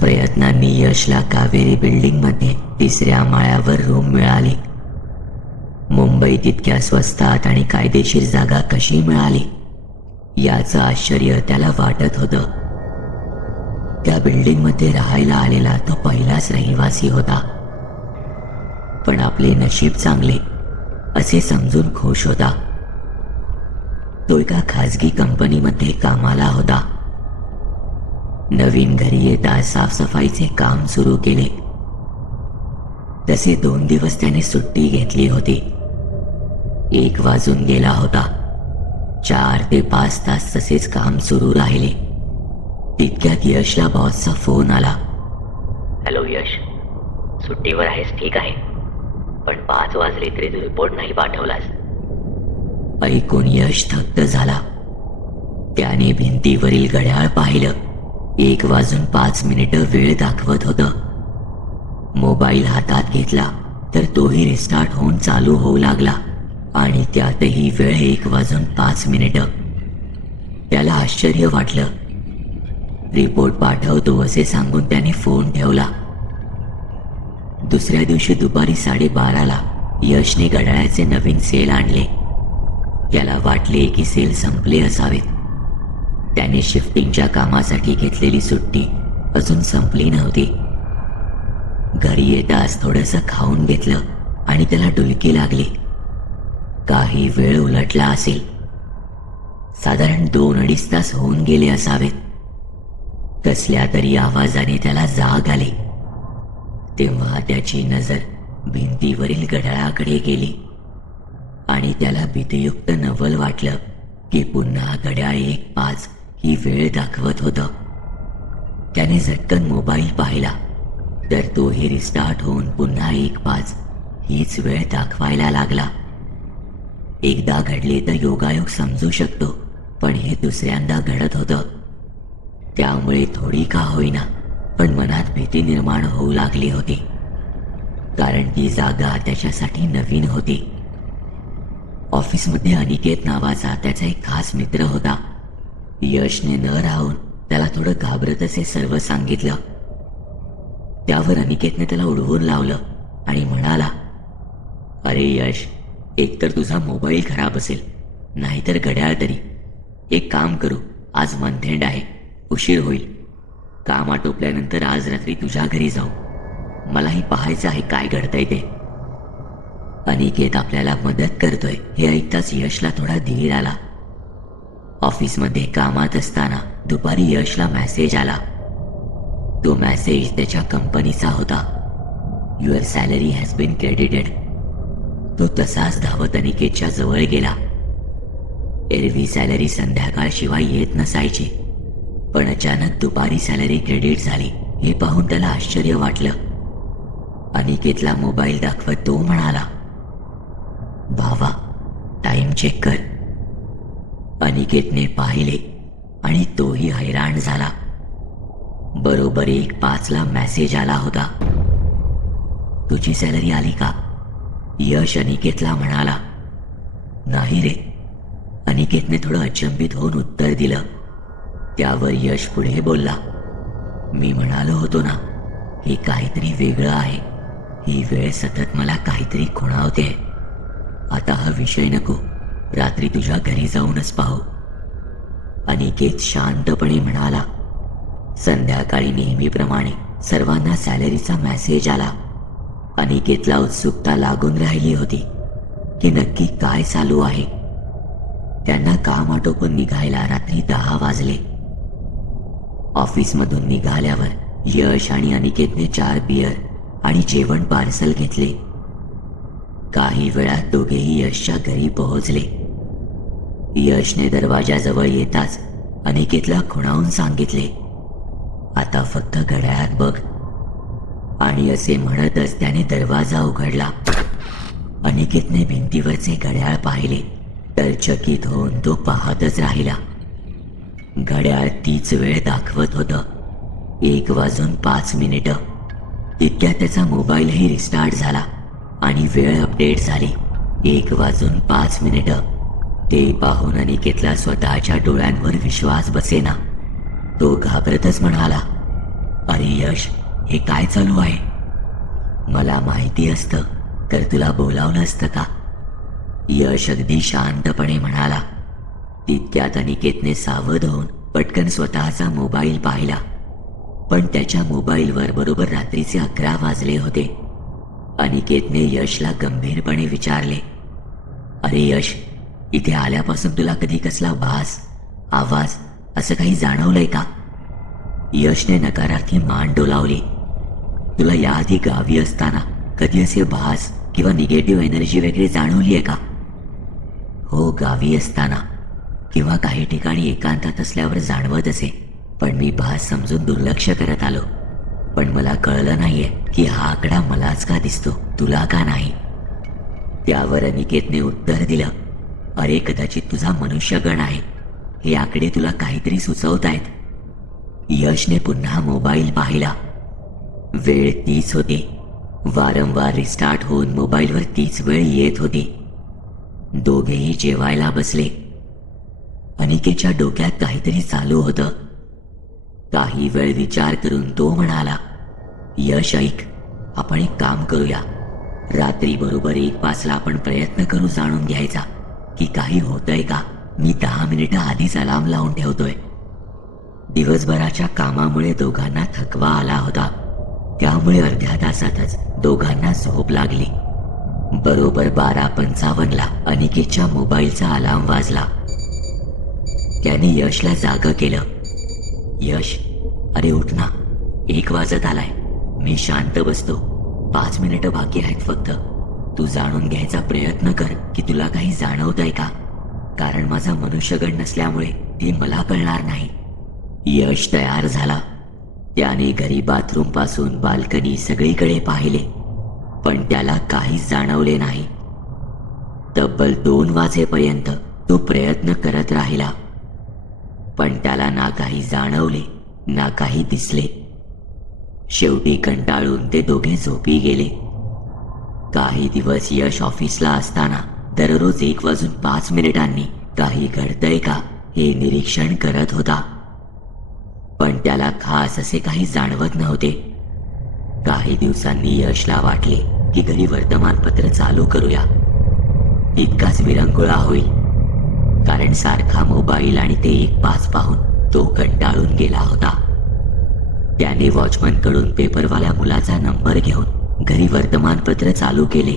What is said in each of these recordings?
प्रयत्नांनी यशला कावेरी बिल्डिंगमध्ये 3ऱ्या माळ्यावर रूम मिळाली. मुंबईत इतक्या स्वस्तात आणि कायदेशीर जागा कशी मिळाली याचं आश्चर्य त्याला वाटत होतं. त्या बिल्डिंगमध्ये राहायला आलेला तो पहिलाच रहिवासी होता. पण आपले नशीब चांगले असे समजून खुश होता. तो एका खाजगी कंपनीमध्ये कामाला होता. नवीन घरी येता साफसफाईचे काम सुरू केले. तसे 2 दिवस त्याने सुट्टी घेतली होती. 1 वाजून गेला होता. 4 ते 5 तास तसेच काम सुरू राहिले. तितक्यात यशला बॉसचा फोन आला. हॅलो यश, सुट्टीवर आहेस ठीक आहे, पण 5 वाजले तरी तू रिपोर्ट नाही पाठवलास. ऐकून यश थक्क झाला. त्याने भिंतीवरील घड्याळ पाहिलं. 1 वाजून 5 मिनिटं वेळ दाखवत होतं. मोबाईल हातात घेतला तर तोही रिस्टार्ट होऊन चालू होऊ लागला आणि त्यातही वेळ 1 वाजून 5 मिनिटं. त्याला आश्चर्य वाटलं. रिपोर्ट पाठवतो असे सांगून त्याने फोन ठेवला. दुसऱ्या दिवशी दुपारी 12:30ला यशने घड्याळाचे नवीन सेल आणले. त्याला वाटले की सेल संपले असावेत. त्याने शिफ्टिंगच्या कामासाठी घेतलेली सुट्टी अजून संपली नव्हती. घरी येताच थोडंसं खाऊन घेतलं आणि त्याला डुलकी लागली. काही वेळ उलटला असेल. साधारण 2-2.5 तास होऊन गेले असावेत. कसल्या तरी आवाजाने त्याला जाग आली. तेव्हा त्याची नजर भिंतीवरील घड्याळाकडे गेली आणि त्याला भीतीयुक्त नवल वाटलं की पुन्हा घड्याळ 1:05 ही वेळ दाखवत होतं. त्याने झटकन मोबाईल पाहिला तर तोही रिस्टार्ट होऊन पुन्हा 1:05 हीच वेळ दाखवायला लागला. एकदा घडले तर योगायोग समजू शकतो, पण हे दुसऱ्यांदा घडत होतं. त्यामुळे थोडी का होईना पण मनात भीती निर्माण होऊ लागली होती. कारण ती जागा त्याच्यासाठी नवीन होती. ऑफिसमध्ये अनिकेत नावाचा त्याचा एक खास मित्र होता. यशने न राहून त्याला थोडं घाबरत असे सर्व सांगितलं. त्यावर अनिकेतने त्याला उडवून लावलं आणि म्हणाला, अरे यश, एकतर तुझा मोबाईल खराब असेल, नाहीतर घड्याळ तरी. एक काम करू, आज मंथ एंड आहे, उशीर होईल. काम आटोपल्यानंतर आज रात्री तुझ्या घरी जाऊ. मलाही पाहायचं आहे काय घडतंय ते. अनिकेत आपल्याला मदत करतोय हे ऐकताच यशला थोडा धीर आला. ऑफिसमध्ये कामात असताना दुपारी यशला मेसेज आला. तो मेसेज त्याच्या कंपनीचा होता. Your salary has been credited. तो तसाच धावत अनिकेतच्या जवळ गेला. एरवी सॅलरी संध्याकाळशिवाय येत नसायची, पण अचानक दुपारी सॅलरी क्रेडिट झाली हे पाहून त्याला आश्चर्य वाटलं. अनिकेतला मोबाईल दाखवत तो म्हणाला, भावा टाइम चेक कर. अनिकेतने पाहिले आणि तोही हैराण झाला. बरोबर 1:05ला मेसेज आला होता. तुझी सॅलरी आली का? यश अनिकेतला म्हणाला. नाही रे. अनिकेतने थोडं अचंबित होऊन उत्तर दिलं. त्यावर यश पुढे बोलला, मी म्हणालो होतो ना, हे काहीतरी वेगळं आहे. ही वेळ सतत मला काहीतरी खुणावते. आता हा विषय नको, रात्री तुझ्या घरी जाऊनच पाहू. अनिकेत शांतपणे म्हणाला. संध्याकाळी नेहमीप्रमाणे सर्वांना सॅलरीचा मेसेज आला. अनिकेतला उत्सुकता लागून राहिली होती की नक्की काय चालू आहे. त्यांना काम आटोपून निघायला रात्री 10 वाजले. ऑफिसमधून निघाल्यावर यश आणि अनिकेतने 4 बियर आणि जेवण पार्सल घेतले. काही वेळात दोघेही यशच्या घरी पोहोचले. यशने दरवाजाजवळ येताच अनिकेतला खुणावून सांगितले, आता फक्त घड्याळात बघ. आणि असे म्हणतच त्याने दरवाजा उघडला. अनिकेतने भिंतीवरचे घड्याळ पाहिले तर चकित होऊन तो पाहतच राहिला. घड्याळ तीच वेळ दाखवत होतं, 1:05. तितक्यात त्याचा मोबाईलही रिस्टार्ट झाला आणि वेळ अपडेट झाली 1:05. ते पाहून अनिकेतला स्वतःच्या डोळ्यांवर विश्वास बसेना. तो घाबरतच म्हणाला, अरे यश, हे काय चालू आहे? मला माहिती असतं तर तुला बोलावलं असतं का? यश अगदी शांतपणे म्हणाला. तितक्यात अनिकेतने सावध होऊन पटकन स्वतःचा मोबाईल पाहिला, पण त्याच्या मोबाईलवर बरोबर रात्रीचे 11 वाजले होते. अनिकेतने यशला गंभीरपणे विचारले, अरे यश, इथे आल्यापासून तुला कधी कसला भास, आवाज असं काही जाणवलंय का? यशने नकारार्थी मान डोलावली. तुला याआधी गावी असताना कधी असे भास किंवा निगेटिव्ह एनर्जी वगैरे जाणवली आहे का? हो, गावी असताना किंवा काही ठिकाणी एकांतात असल्यावर जाणवत असे, पण मी भास समजून दुर्लक्ष करत आलो. पण मला कळलं नाहीये की हा आकडा मलाच का दिसतो, तुला का नाही? त्यावर अनिकेतने उत्तर दिलं, अरे कदाचित तुझा मनुष्यगण आहे, हे आकडे तुला काहीतरी सुचवतायत. यशने पुन्हा मोबाईल पाहिला. वेळ तीच होती. वारंवार रिस्टार्ट होऊन मोबाईलवर तीच वेळ येत होती. दोघेही जेवायला बसले. अनिकेतच्या डोक्यात काहीतरी चालू होतं. काही वेळ विचार करून तो म्हणाला, यश ऐक, आपण एक काम करूया. रात्री बरोबर 1:05 आपण प्रयत्न करू जाणून घ्यायचा की काही होतंय का. मी 10 मिनिटं आधीच अलार्म लावून ठेवतोय. दिवसभराच्या कामामुळे दोघांना थकवा आला होता, त्यामुळे अर्ध्या तासातच दोघांना झोप लागली. बरोबर 12:55 अनिकेतच्या मोबाईलचा अलार्म वाजला. त्याने यशला जागं केलं. यश, अरे उठ ना, 1 वाजत आलाय. मी शांत बसतो, 5 मिनिटं बाकी आहेत फक्त. तू जाणून घ्यायचा प्रयत्न कर की तुला काही जाणवतंय का, कारण माझा मनुष्यगण नसल्यामुळे ते मला कळणार नाही. यश तयार झाला. त्याने घरी बाथरूम पासून बाल्कनी सगळीकडे पाहिले, पण त्याला काहीच जाणवले नाही. तब्बल 2 वाजेपर्यंत तो प्रयत्न करत राहिला, पण त्याला ना काही जाणवले ना काही दिसले. शेवटी कंटाळून ते दोघे झोपी गेले. काही दिवस यश ऑफिसला असताना दररोज 1:05 काही घडतंय का हे निरीक्षण करत होता, पण त्याला खास असे काही जाणवत नव्हते. काही दिवसांनी यशला वाटले की घरी वर्तमानपत्र चालू करूया. तितकाच विरंगुळा होईल, कारण सारखा मोबाईल आणि ते 1:05 पाहून तो कंटाळून गेला होता. त्याने वॉचमनकडून पेपरवाल्या मुलाचा नंबर घेऊन घरी वर्तमानपत्र चालू केले.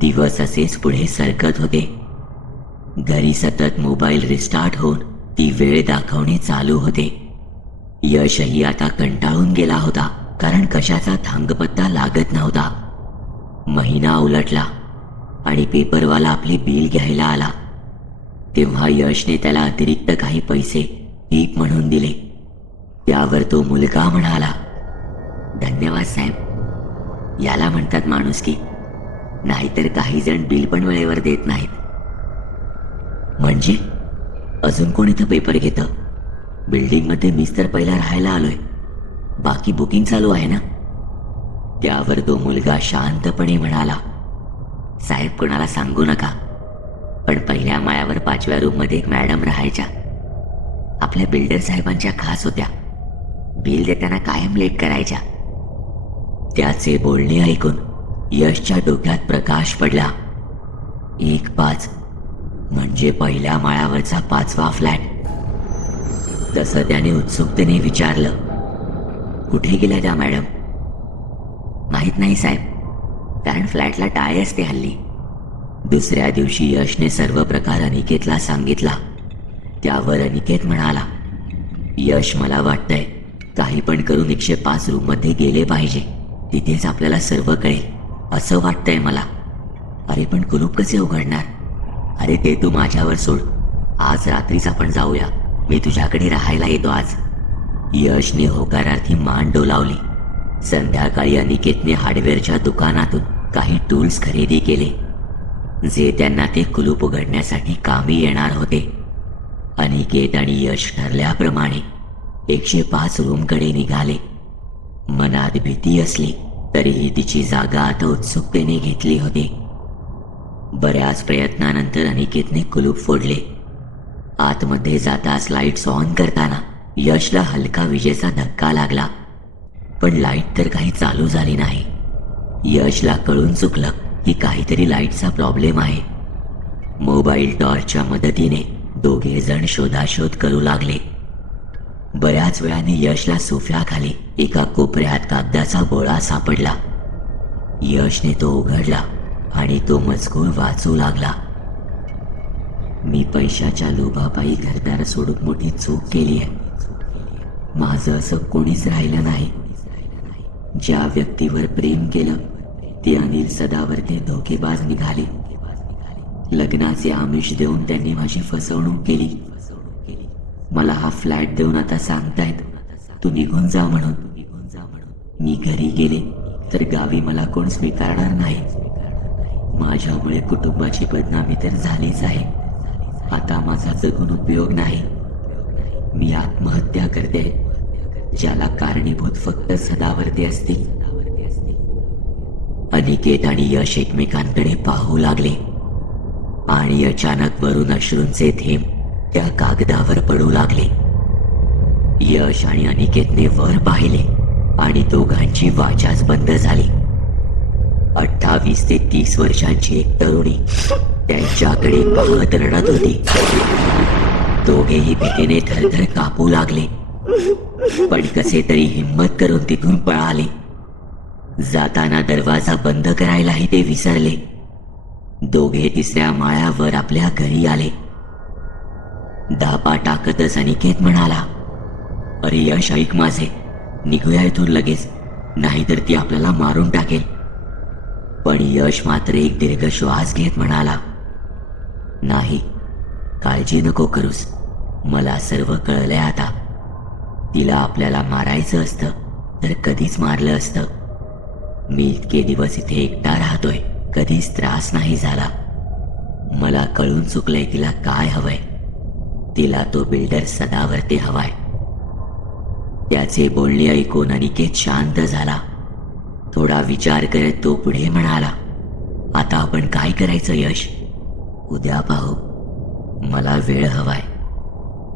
दिवस असेच पुढे सरकत होते. घरी सतत मोबाईल रिस्टार्ट होऊन ती वेळ दाखवणे चालू होते. यशही आता कंटाळून गेला होता, कारण कशाचा थांगपत्ता लागत नव्हता. महिना उलटला आणि पेपरवाला आपले बिल घ्यायला आला. तेव्हा यशने त्याला अतिरिक्त काही पैसे टीप म्हणून दिले. त्यावर तो मुलगा म्हणाला, धन्यवाद साहेब, याला म्हणतात माणुसकी. नाहीतर काही जण बिल पण वेळेवर देत नाहीत. म्हणजे अजून कोण इथं पेपर घेतं? बिल्डिंगमध्ये मीच तर पहिला राहायला आलोय, बाकी बुकिंग चालू आहे ना? त्यावर तो मुलगा शांतपणे म्हणाला, साहेब कोणाला सांगू नका, पण पहिल्या माळ्यावर 5व्या रूममध्ये एक मॅडम राहायच्या. आपल्या बिल्डर साहेबांच्या खास होत्या. बिल देताना कायम लेट करायच्या. त्याचे बोलणे ऐकून यशच्या डोक्यात प्रकाश पडला. 1:05 म्हणजे पहिल्या माळ्यावरचा 5वा फ्लॅट. तसं त्याने उत्सुकतेने विचारलं, कुठे गेल्या त्या मॅडम? माहित नाही साहेब, कारण फ्लॅटला टाळे असते हल्ली. दुसऱ्या दिवशी यशने सर्व प्रकार अनिकेतला सांगितला. त्यावर अनिकेत म्हणाला, यश, मला वाटतंय काही पण करून 105 रूममध्ये गेले पाहिजे. तिथेच आपल्याला सर्व कळेल असं वाटतंय मला. अरे पण कुलूप कसे उघडणार? अरे ते तू माझ्यावर सोड, आज रात्रीच आपण जाऊया. मी तुझ्याकडे राहायला येतो आज. यशने होकारार्थी मान डोलावली. संध्याकाळी अनिकेतने हार्डवेअरच्या दुकानातून काही टूल्स खरेदी केले, जे त्यांना ते कुलूप उघडण्यासाठी कामी येणार होते. अनिकेत आणि यश ठरल्याप्रमाणे 105 रूमकडे निघाले. मनात भीती असली तरीही तिची जागा आता उत्सुकतेने घेतली होती. बऱ्याच प्रयत्नानंतर अनिकेतने कुलूप फोडले. आतमध्ये जाताच लाईट्स ऑन करताना यशला हलका विजेचा धक्का लागला. पण लाईट तर काही चालू झाली नाही. यशला कळून चुकलं की काहीतरी लाईटचा प्रॉब्लेम आहे. मोबाईल टॉर्चच्या मदतीने दोघे जण शोधाशोध करू लागले. बऱ्याच वेळाने यशला सोफ्याखाली एका कोपऱ्यात कागदाचा बोळा सापडला. यशने तो उघडला आणि तो मजकूर वाचू लागला. मी पैशाच्या लोभापायी घरदार सोडून मोठी चूक केली आहे. माझं असं कोणीच राहिलं नाही. ज्या व्यक्तीवर प्रेम केलं ते अनिल सदावर्ते धोकेबाज निघाले. लग्नाचे आमिष देऊन त्यांनी माझी फसवणूक केली. मला हा फ्लॅट देऊन आता सांगतायत तू निघून जा म्हणून. मी घरी गेले तर गावी मला कोण स्वीकारणार नाही. माझ्यामुळे कुटुंबाची बदनामी तर झालीच आहे. आता माझा जगून उपयोग नाही. मी आत्महत्या करते. ज्याला कारणीभूत फक्त सदावर्ते असतील. अनिकेत आणि यश एकमेकांकडे पाहू लागले आणि अचानक वरून अश्रूंचे थेंब त्या कागदावर पडू लागले. यश आणि अनिकेतने वर पाहिले आणि दोघांची वाचाच बंद झाली. 28 ते 30 वर्षांची एक तरुणी त्यांच्याकडे पाहत रडत होती. दोघेही भीतीने थरथर कापू लागले, पण कसे तरी हिम्मत करून तिथून पळाले. जाताना दरवाजा बंद करायलाही ते विसरले. दोघे तिसऱ्या माळ्यावर आपल्या घरी आले. धापा टाकतच अनिकेत म्हणाला, अरे यश ऐक माझे, निघूया इथून लगेच, नाहीतर ती आपल्याला मारून टाकेल. पण यश मात्र एक दीर्घ श्वास घेत म्हणाला, नाही, काळजी नको करूस, मला सर्व कळलंय आता. तिला आपल्याला मारायचं असतं तर कधीच मारलं असतं. मी इतके दिवस इथे एकटा राहतोय, कधीच त्रास नाही झाला. मला कळून चुकलंय तिला काय हवंय. तिला तो बिल्डर सदावर्ते हवाय. त्याचे बोलणे ऐकून अनिकेत शांत झाला. थोडा विचार करत तो पुढे म्हणाला, आता आपण काय करायचं यश? उद्या पाहू, मला वेळ हवाय.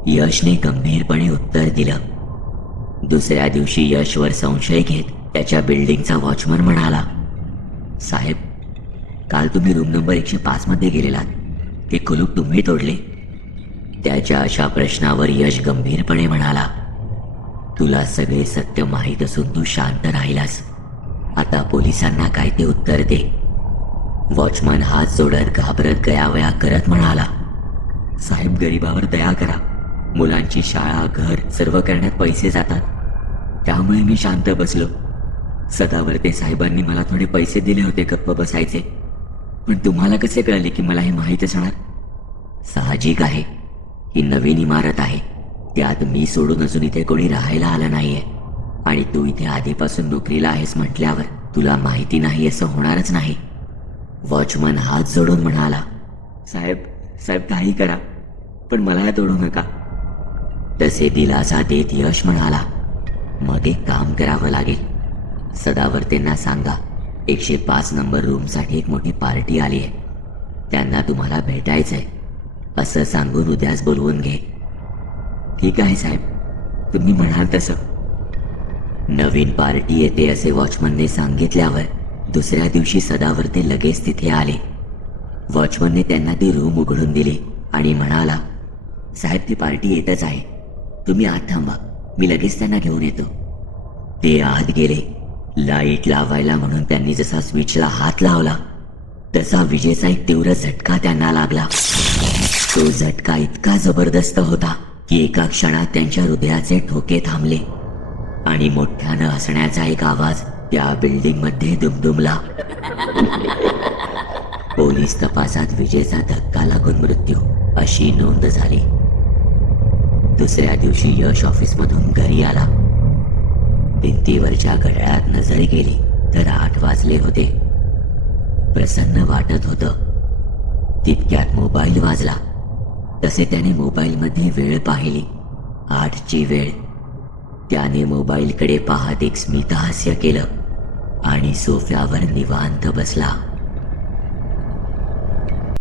यशने गंभीरपणे उत्तर दिलं. दुसऱ्या दिवशी यशवर संशय घेत त्याच्या बिल्डिंगचा वॉचमन म्हणाला, साहेब, काल तुम्ही रूम नंबर 105 मध्ये गेलेलात, ते कुलूप तुम्ही तोडले? त्याच्या अशा प्रश्नावर यश गंभीरपणे म्हणाला, तुला सगळे सत्य माहीत असून तू शांत राहिलास. आता पोलिसांना काय ते उत्तर दे. वॉचमन हात जोडत घाबरत गयावया करत म्हणाला, साहेब, गरिबावर दया करा. मुलांची शाळा घर सर्व करण्यात पैसे जातात, त्यामुळे मी शांत बसलो. सदावर्ते साहेबांनी मला थोडे पैसे दिले होते गप्प बसायचे, पण तुम्हाला कसे कळले की मला हे माहीत असणार? साहजिक आहे, ही नवीन इमारत आहे, त्यात मी सोडून अजून इथे कोणी राहायला आलं नाहीये, आणि तू इथे आधीपासून नोकरीला आहेस म्हटल्यावर तुला माहिती नाही असं होणारच नाही. वॉचमन हात जोडून म्हणाला, साहेब साहेब काही करा, पण मला तोडू नका. तसे दिलासा देत यश म्हणाला, मग एक काम करावं लागेल. सदावर्तेंना सांगा 105 नंबर रूमसाठी एक मोठी पार्टी आली आहे, त्यांना तुम्हाला भेटायचंय असं सांगून उद्याच बोलवून घे. ठीक आहे साहेब, तुम्ही म्हणाल तसं. नवीन पार्टी येते असे वॉचमनने सांगितल्यावर दुसऱ्या दिवशी सदावर्ते लगेच तिथे आले. वॉचमनने त्यांना ती रूम उघडून दिली आणि म्हणाला, साहेब, ती पार्टी येतच आहे, तुम्ही आत थांबा, मी लगेच त्यांना घेऊन येतो. ते आत गेले. लाईट लावायला म्हणून त्यांनी जसा स्विचला हात लावला तसा विजेचा एक तीव्र झटका त्यांना लागला. तो झटका इतका जबरदस्त होता की एका क्षणात त्यांच्या हृदयाचे ठोके थांबले आणि मोठ्यानं हसण्याचा एक आवाज त्या बिल्डिंग मध्ये दुमदुमला. पोलीस तपासात विजेचा धक्का लागून मृत्यू अशी नोंद झाली. दुसऱ्या दिवशी यश ऑफिसमधून घरी आला. भिंतीवरच्या घड्याळात नजर गेली तर 8 वाजले होते. प्रसन्न वाटत होतं. तितक्यात मोबाईल वाजला. तसे त्याने मोबाईलमध्ये वेळ पाहिली, 8ची वेळ. त्याने मोबाईलकडे पाहत एक स्मितहास्य केलं आणि सोफ्यावर निवांत बसला.